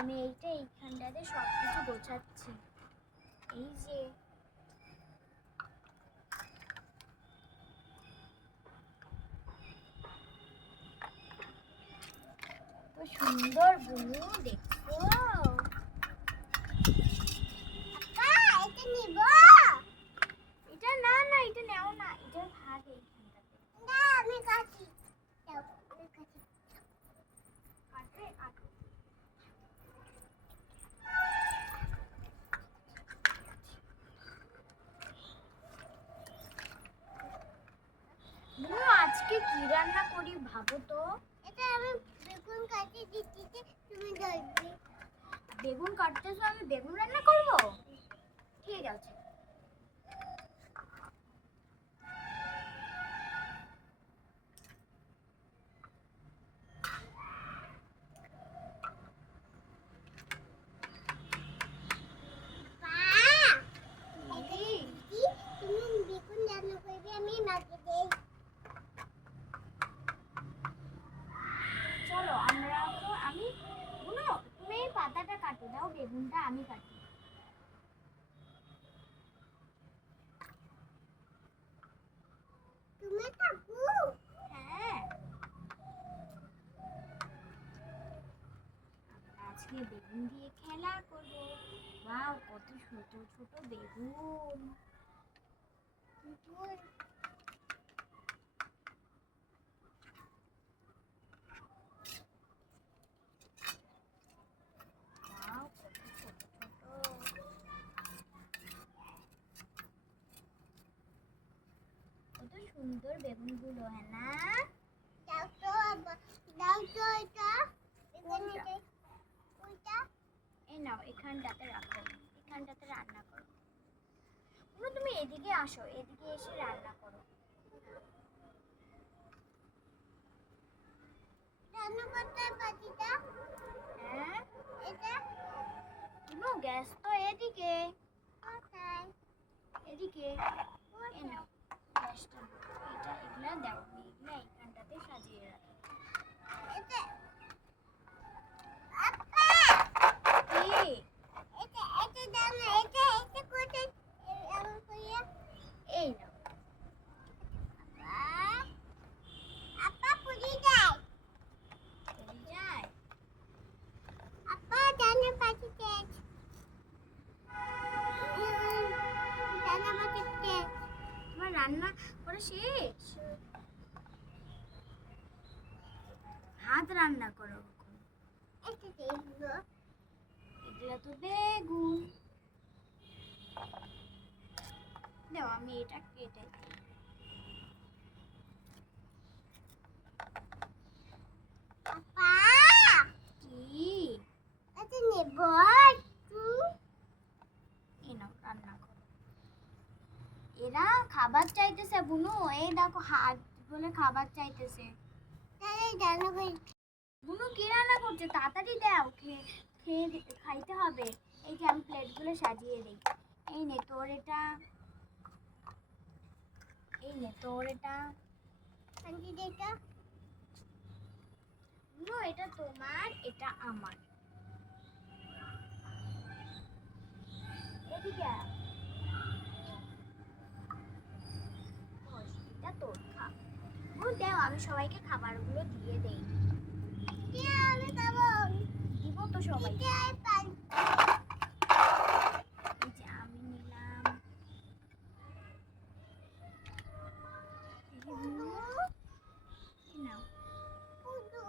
এইটা এইখানটাতে সব কিছু গোছাচ্ছি। এই যে। সুন্দর বুনু দেখো এটা নিব এটা না না এটা নেও না এটার ভাগ এইখানটাতে না আমি কাটি দাও আমি কাটি কাটে কাটো বুনু আজকে কি রান্না ভাবো তো। এটা আমি বেগুন কাটি দিচ্ছি তুমি ধরবে। বেগুন কাটতেছো আমি বেগুন রান্না করব? বেগুনটা আমি কাটি। হ্যাঁ। আজকে বেগুন দিয়ে খেলা করব। ওয়াও কত ছোট ছোট বেগুন ওয়াও কত ছোট ছোট কত সুন্দর বেগুনগুলো হ্যাঁ না? দাও তো দাও তো এটা? ওইটা এই নাও এখানটাতে রাখো। এখানটাতে রান্না করো। পুরো তুমি এদিকে আসো এদিকে এসে রান্না করো। রান্না করতে পারিটা রান্না করে শেষ। হাত রান্না করো এগুলা তো বেগুন। দাও আমি এটা কেটে দিই আপা কি এটা নেব তুই এই নাও রান্না করো এরা খাবার চাইতেছে বুনু? এই দেখো হাত বলে খাবার চাইতেছে। বুনু কি রান্না করছে? তাড়াতাড়ি দাও খেয়ে খাইতে হবে। এই যে আমি প্লেটগুলো সাজিয়ে দিই। এই নে তোর এটা। এই নে তোর এটা। এটা তোমার এটা আমার এদিকে আয়। বস, এটা তোর খা বুনু দাও আমি সবাইকে খাবারগুলো দিয়ে দেই। কি আমি খাব? দিব তো সবাই এটা পান এই যে আমি নিলাম এই যে বুনু, এই নাও পুদু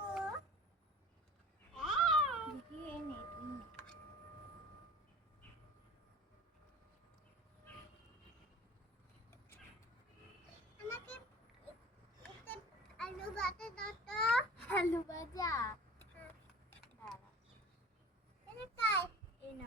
দেখি এই নে তুমি নে। আমাকে এটা আলু ভাতে দাও তো আলু ভাজা দাঁড়া, এটা কাই